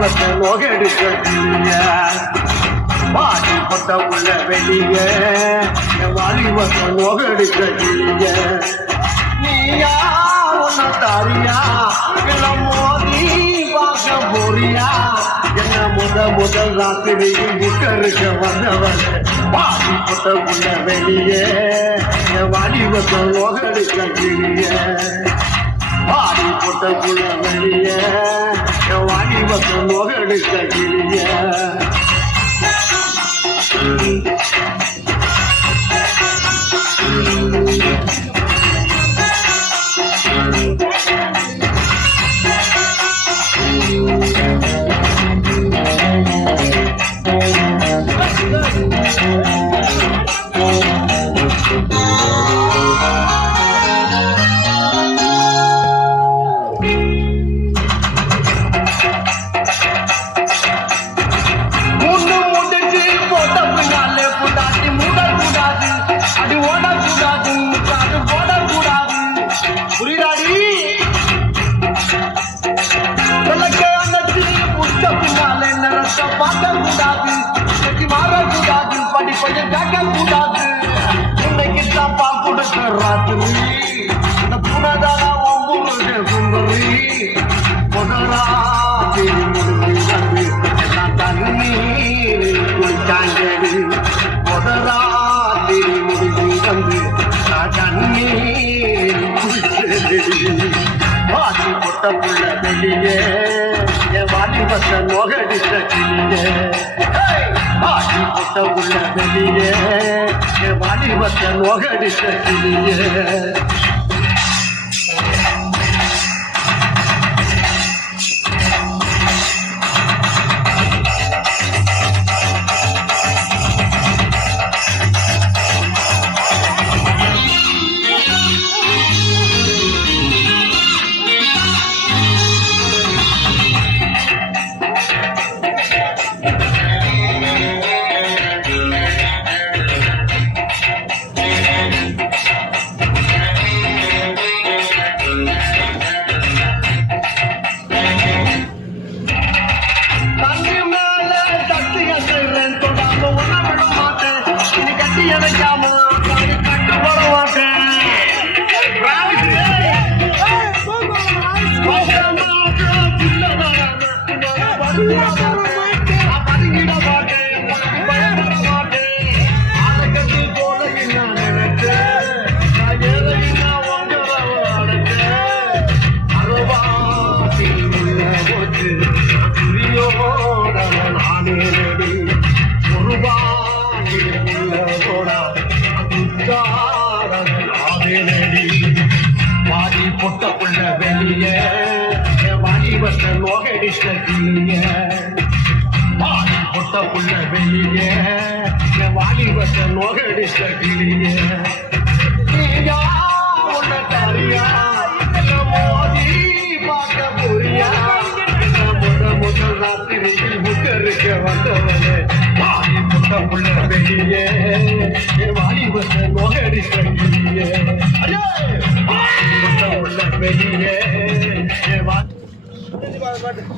வாலிபத்தை நோகெடுக்கிய பாடி கொட்ட உள்ள வெளிய வாலிபத்தை நோகெடுக்கிய நீயா உன்ன தாரியா இளம் மோதி பார்க்க போறியா என்ன முதல் ராத்திரியில் முட்டருக்க வந்தவன் பாடி கொட்ட உள்ள வெளிய வாலிபத்தை நோகெடுக்கிய பாடி போட்ட புள்ள வெளிய வாலிபத்தை நோகெடுக்க கிளிய கொஞ்சம் கேட்க கூடாது இன்னைக்கு தாப்பா கொடுக்க ராத்திரி இந்த புனதான ஒவ்வொரு சுந்தரி முதலா முடிஞ்சு வந்து எல்லாம் தண்ணீர் குளிச்சாங்கடி முதலா முடிஞ்சு வந்து நான் தண்ணீர் குளிச்சேடி வாடி பொட்ட புள்ள வெளியே என் வாலிபத்தை நோகடித்த கிளியே பாடி போட்ட உள்ள வெளியே வாலிபத்தை நோகடித்த கிளியே வாடி பொட்ட புள்ள வெளிய வாலிபத்தை நோகடித்த கிளிய வாடி பொட்ட புள்ள வெளிய வாலிபத்தை நோகடித்த கிளிய நீயா உன்ன தாரியா மோதி பார்க்க போறியா முதல் ராத்திரியில் முட்டருக்க வந்தவனே வாடி பொட்ட புள்ள வெளிய வாலிபத்தை நோகடித்த கிளிய வெளியே